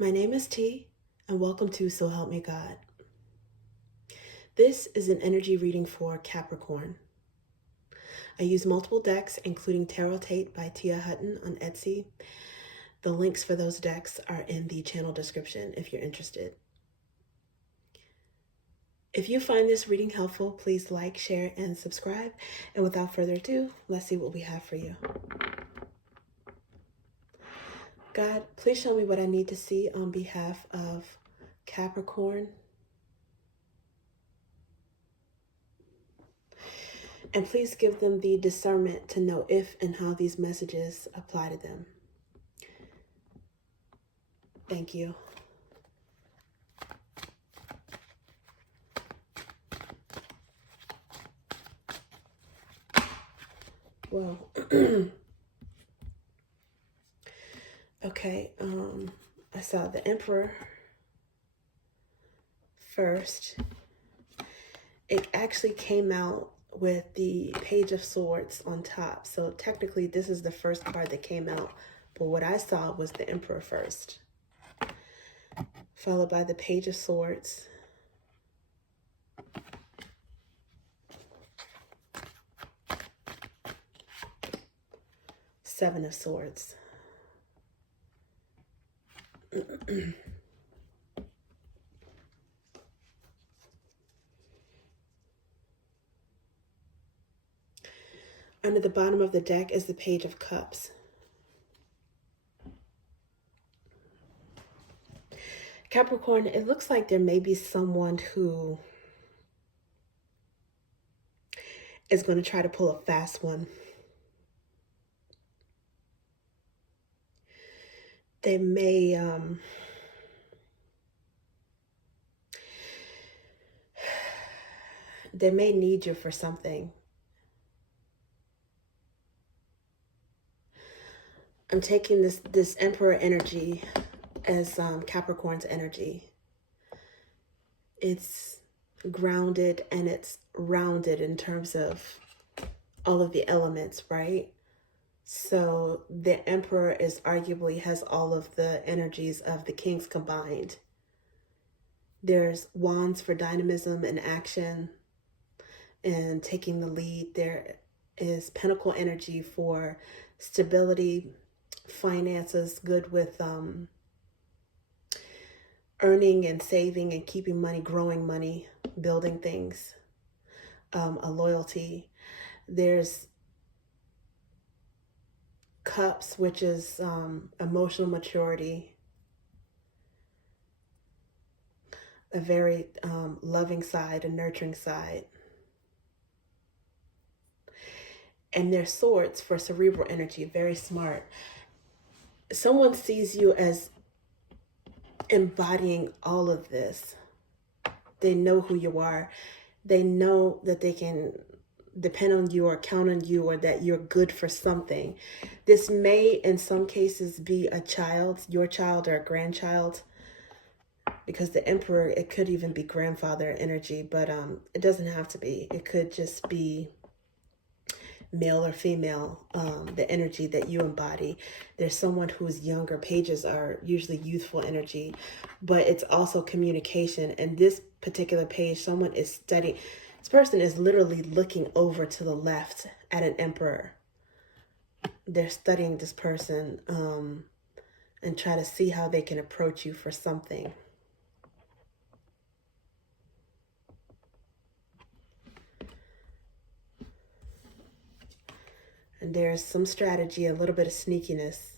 My name is T, and welcome to So Help Me God. This is an energy reading for Capricorn. I use multiple decks, including Tarotate by Tia Hutton on Etsy. The links for those decks are in the channel description if you're interested. If you find this reading helpful, please like, share, and subscribe. And without further ado, let's see what we have for you. God, please show me what I need to see on behalf of Capricorn. And please give them the discernment to know if and how these messages apply to them. Thank you. Well, okay, I saw the Emperor first. It actually came out with the Page of Swords on top. So technically this is the first card that came out, but what I saw was the Emperor first, followed by the Page of Swords, Seven of Swords. Under the bottom of the deck is the Page of Cups. Capricorn, it looks like there may be someone who is going to try to pull a fast one. They may need you for something. I'm taking this Emperor energy as Capricorn's energy. It's grounded and it's rounded in terms of all of the elements, right? So the Emperor is arguably has all of the energies of the Kings combined. There's wands for dynamism and action and taking the lead. There is Pentacle energy for stability, finances, good with earning and saving and keeping money, growing money, building things, a loyalty. There's Cups, which is emotional maturity, a very loving side, a nurturing side. And there's Swords for cerebral energy, very smart. Someone sees you as embodying all of this. They know who you are. They know that they can depend on you or count on you, or that you're good for something. This may, in some cases, be a child, your child or a grandchild, because the Emperor, it could even be grandfather energy, but it doesn't have to be. It could just be male or female, the energy that you embody. There's someone who's younger. Pages are usually youthful energy, but it's also communication. And this particular page, someone is studying. This person is literally looking over to the left at an Emperor. They're studying this person and try to see how they can approach you for something. And there's some strategy, a little bit of sneakiness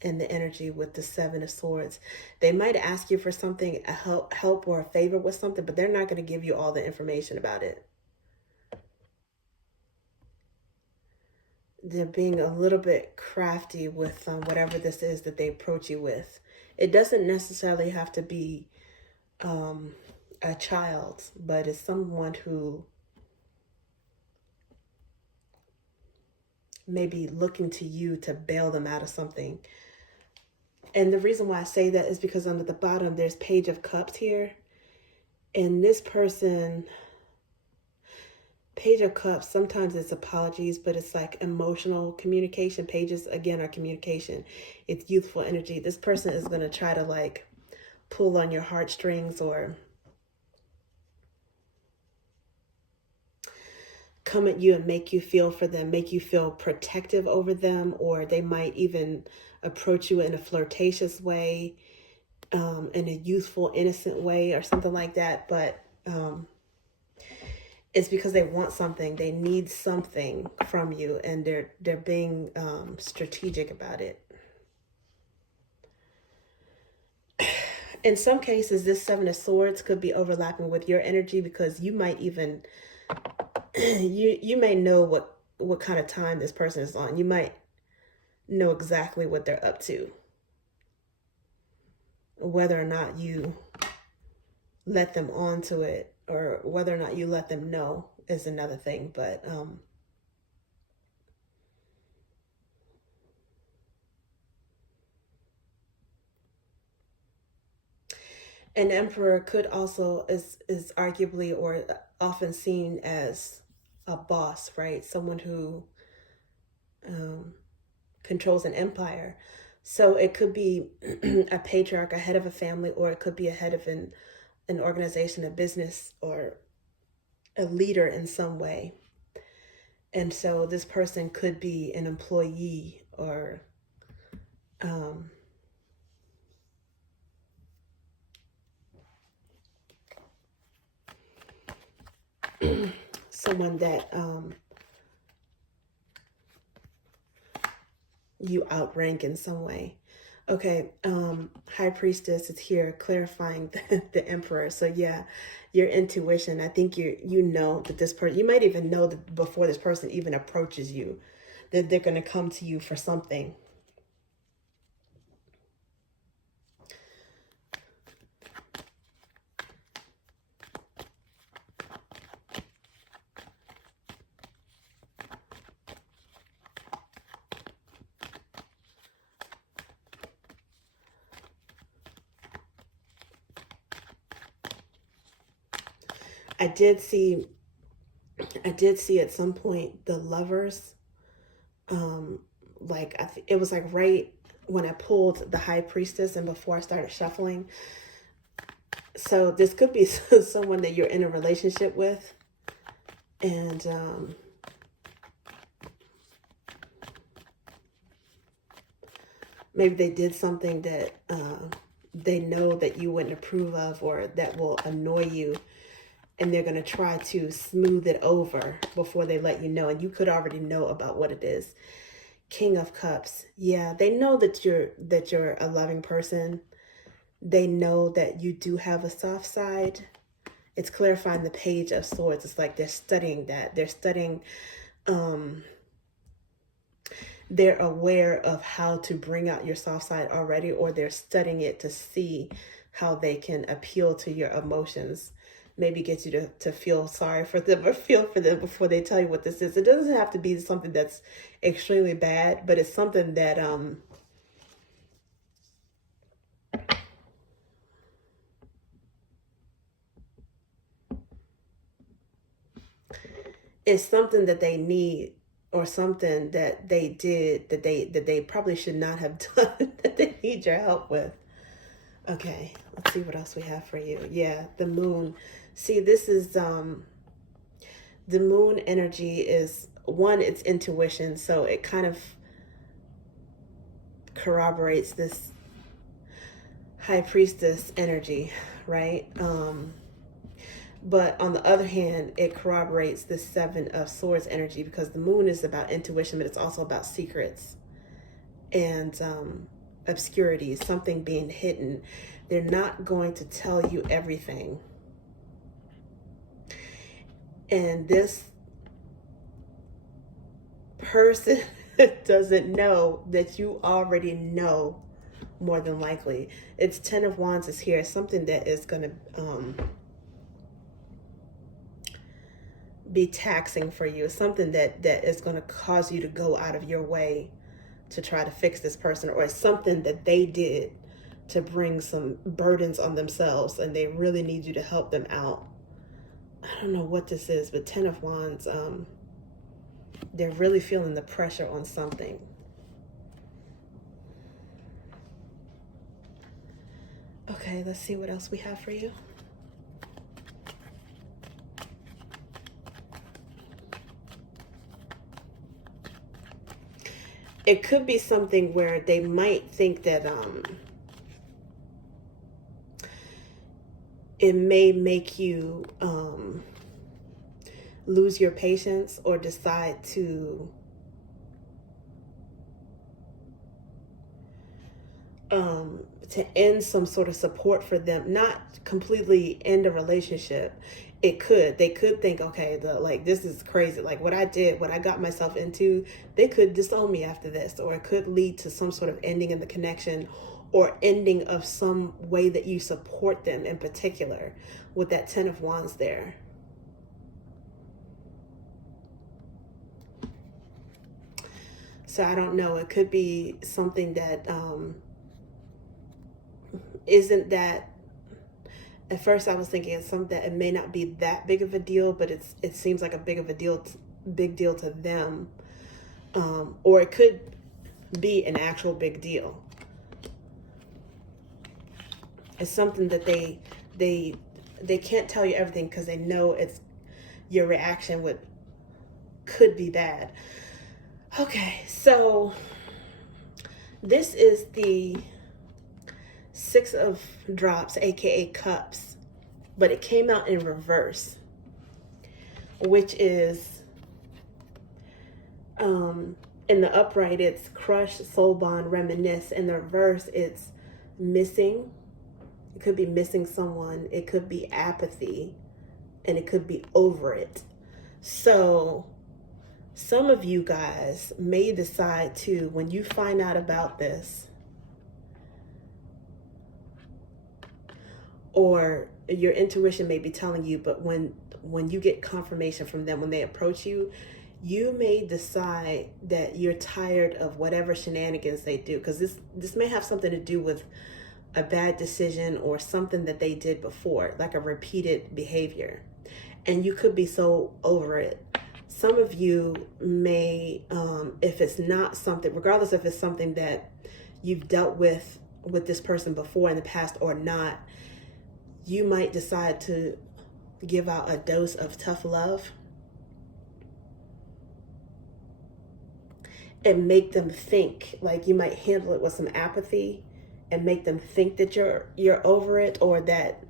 in the energy with the Seven of Swords. They might ask you for something, a help or a favor with something, but they're not going to give you all the information about it. They're being a little bit crafty with whatever this is that they approach you with. It doesn't necessarily have to be a child, but it's someone who may be looking to you to bail them out of something. And the reason why I say that is because under the bottom, there's Page of Cups here. And this person, Page of Cups, sometimes it's apologies, but it's like emotional communication. Pages, again, are communication. It's youthful energy. This person is going to try to like pull on your heartstrings or come at you and make you feel for them, make you feel protective over them, or they might even approach you in a flirtatious way, in a youthful, innocent way or something like that. But it's because they want something, they need something from you, and they're being strategic about it. In some cases, this Seven of Swords could be overlapping with your energy, because you might even you may know what kind of time this person is on. You might know exactly what they're up to. Whether or not you let them onto it, or whether or not you let them know, is another thing. But an emperor could also is arguably or often seen as a boss, right? Someone who controls an empire. So it could be a patriarch, a head of a family, or it could be a head of an organization, a business, or a leader in some way. And so this person could be an employee, or someone that you outrank in some way. Okay, High Priestess is here clarifying the Emperor. So yeah, your intuition, I think you know that this person, you might even know that before this person even approaches you, that they're going to come to you for something. I did see at some point the Lovers, like it was like right when I pulled the High Priestess and before I started shuffling. So this could be someone that you're in a relationship with, and maybe they did something that they know that you wouldn't approve of, or that will annoy you, and they're going to try to smooth it over before they let you know. And you could already know about what it is. King of Cups. Yeah, they know that you're a loving person. They know that you do have a soft side. It's clarifying the Page of Swords. It's like they're studying that. They're studying, they're aware of how to bring out your soft side already, or they're studying it to see how they can appeal to your emotions. Maybe get you to feel sorry for them or feel for them before they tell you what this is. It doesn't have to be something that's extremely bad, but it's something that is something that they need, or something that they did that they probably should not have done, that they need your help with. Okay, let's see what else we have for you. Yeah, the Moon. See, this is the Moon energy is one, it's intuition, so it kind of corroborates this High Priestess energy, right? But on the other hand, it corroborates the Seven of Swords energy, because the Moon is about intuition, but it's also about secrets and obscurity, something being hidden. They're not going to tell you everything. And this person doesn't know that you already know, more than likely. It's Ten of Wands is here. Something that is going to be taxing for you. Something that is going to cause you to go out of your way to try to fix this person, or something that they did to bring some burdens on themselves, and they really need you to help them out. I don't know what this is, but 10 of Wands, they're really feeling the pressure on something. Okay, let's see what else we have for you. It could be something where they might think that it may make you lose your patience or decide to end some sort of support for them, not completely end a relationship. They could think, okay, like, this is crazy, like what I did, what I got myself into, they could disown me after this, or it could lead to some sort of ending in the connection, or ending of some way that you support them in particular, with that 10 of Wands there. So I don't know, it could be something that isn't that, at first I was thinking it's something that it may not be that big of a deal, but it seems like a big deal to them, or it could be an actual big deal. It's something that they can't tell you everything because they know it's your reaction could be bad. Okay, so this is the 6 of Drops, aka Cups, but it came out in reverse, which is in the upright it's Crush, Soul Bond, Reminisce. In the reverse it's Missing. It could be missing someone, it could be apathy, and it could be over it. So some of you guys may decide to, when you find out about this, or your intuition may be telling you, but when you get confirmation from them, when they approach you, you may decide that you're tired of whatever shenanigans they do, because this may have something to do with a bad decision or something that they did before, like a repeated behavior, and you could be so over it. Some of you may, if it's not something, regardless if it's something that you've dealt with this person before in the past or not, you might decide to give out a dose of tough love and make them think, like, you might handle it with some apathy and make them think that you're over it, or that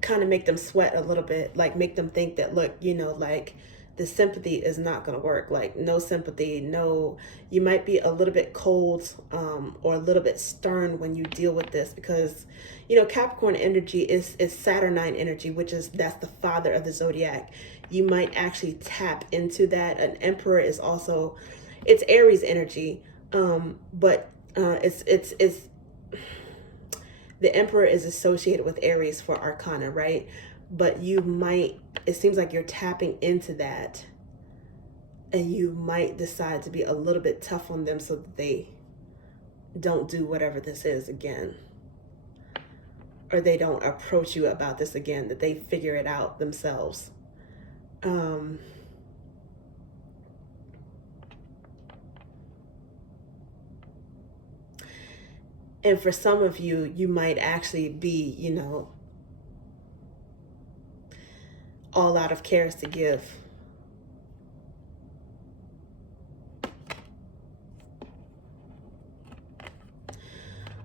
kind of make them sweat a little bit, like make them think that, look, you know, like, the sympathy is not going to work, like no sympathy, no, you might be a little bit cold or a little bit stern when you deal with this, because, you know, Capricorn energy is Saturnine energy, that's the father of the zodiac. You might actually tap into that. An Emperor is also, it's Aries energy, but it's the Emperor is associated with Aries for Arcana, right? But you might, it seems like you're tapping into that, and you might decide to be a little bit tough on them so that they don't do whatever this is again, or they don't approach you about this again, that they figure it out themselves. And for some of you, you might actually be, you know, all out of cares to give.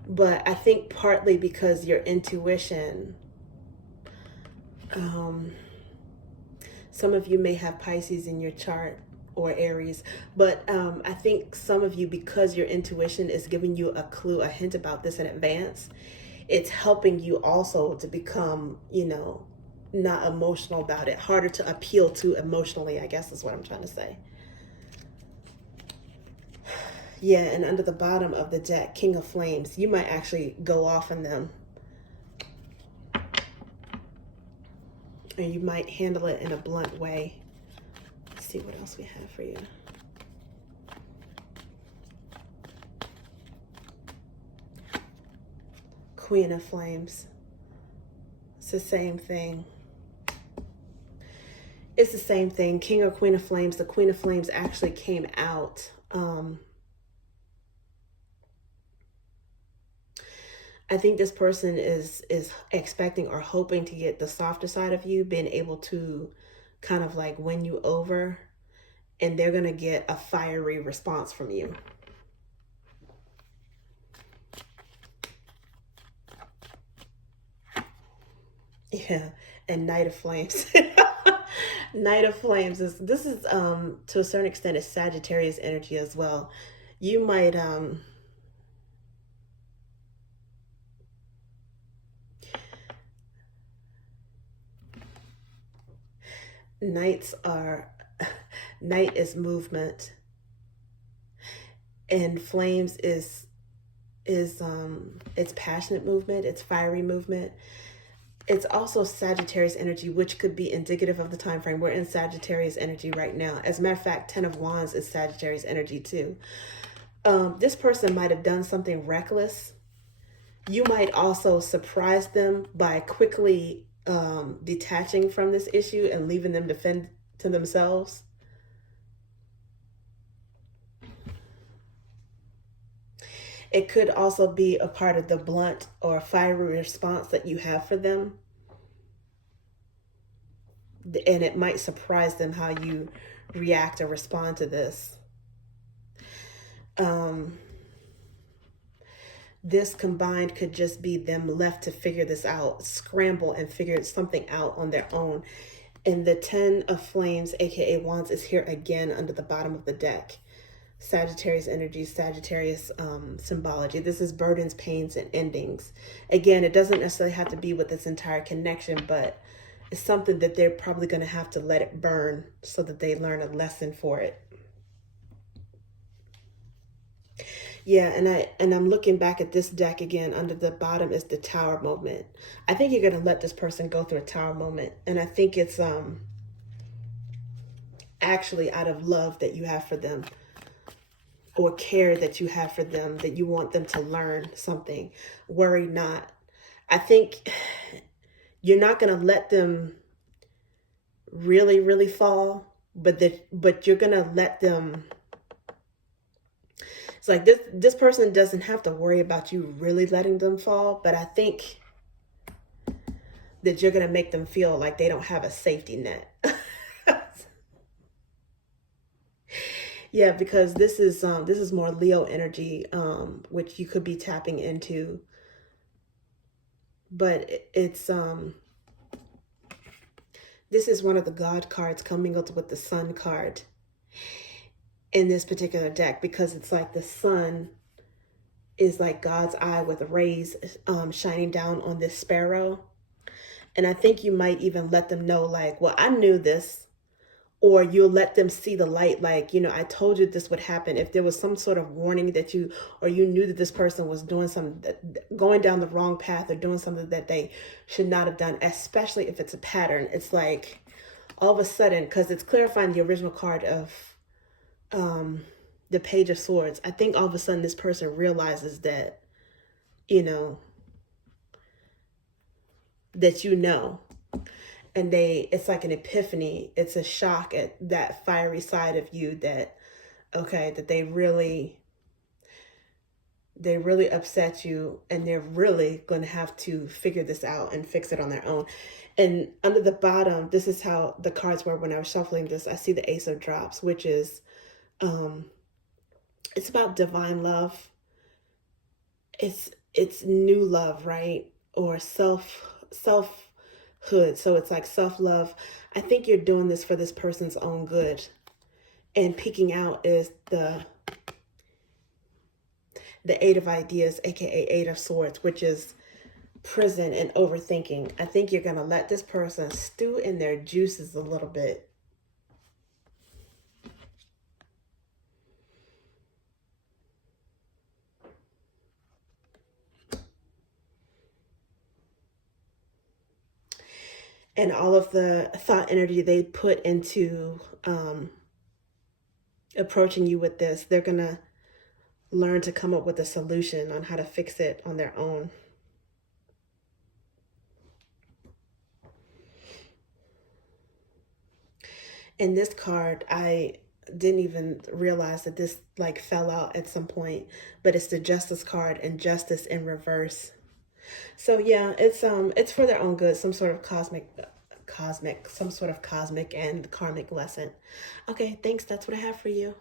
But I think partly because your intuition, some of you may have Pisces in your chart, or Aries, but I think some of you, because your intuition is giving you a clue, a hint about this in advance, it's helping you also to become, you know, not emotional about it, harder to appeal to emotionally, I guess is what I'm trying to say. Yeah, and under the bottom of the deck, King of Flames, you might actually go off on them, and you might handle it in a blunt way. Let's see what else we have for you. Queen of Flames. It's the same thing. It's the same thing. King or Queen of Flames. The Queen of Flames actually came out. I think this person is expecting or hoping to get the softer side of you, being able to kind of like win you over, and they're going to get a fiery response from you. Yeah, and Knight of Flames. Knight of Flames is to a certain extent is Sagittarius energy as well. You might Knights are Knight is movement, and Flames is it's passionate movement, it's fiery movement. It's also Sagittarius energy, which could be indicative of the time frame. We're in Sagittarius energy right now. As a matter of fact, 10 of Wands is Sagittarius energy too. This person might have done something reckless. You might also surprise them by quickly detaching from this issue and leaving them to fend to themselves. It could also be a part of the blunt or fiery response that you have for them. And it might surprise them how you react or respond to this. This combined could just be them left to figure this out, scramble and figure something out on their own. And the 10 of Flames, aka Wands, is here again under the bottom of the deck. Sagittarius energy, Sagittarius symbology. This is burdens, pains, and endings. Again, it doesn't necessarily have to be with this entire connection, but it's something that they're probably going to have to let it burn so that they learn a lesson for it. Yeah, and I'm looking back at this deck again. Under the bottom is the Tower moment. I think you're going to let this person go through a Tower moment, and I think it's actually out of love that you have for them, or care that you have for them, that you want them to learn something. Worry not. I think you're not going to let them really, really fall, but you're going to let them. It's like this person doesn't have to worry about you really letting them fall, but I think that you're going to make them feel like they don't have a safety net. Yeah, because this is more Leo energy, which you could be tapping into. But it's this is one of the God cards coming up with the Sun card in this particular deck, because it's like the sun is like God's eye with rays shining down on this sparrow. And I think you might even let them know, like, well, I knew this. Or you'll let them see the light, like, you know, I told you this would happen. If there was some sort of warning that you knew that this person was doing something, going down the wrong path, or doing something that they should not have done, especially if it's a pattern. It's like all of a sudden, because it's clarifying the original card of the Page of Swords. I think all of a sudden this person realizes that, that and it's like an epiphany. It's a shock at that fiery side of you that, okay, that they really upset you, and they're really going to have to figure this out and fix it on their own. And under the bottom, this is how the cards were when I was shuffling this. I see the Ace of Drops, which is, it's about divine love. It's new love, right? Or selfhood. So it's like self-love. I think you're doing this for this person's own good. And peeking out is the Eight of Ideas, aka Eight of Swords, which is prison and overthinking. I think you're going to let this person stew in their juices a little bit. And all of the thought energy they put into approaching you with this, they're going to learn to come up with a solution on how to fix it on their own. And this card, I didn't even realize that this like fell out at some point, but it's the Justice card and Justice in reverse. So yeah, it's for their own good, some sort of cosmic and karmic lesson. Okay, thanks. That's what I have for you.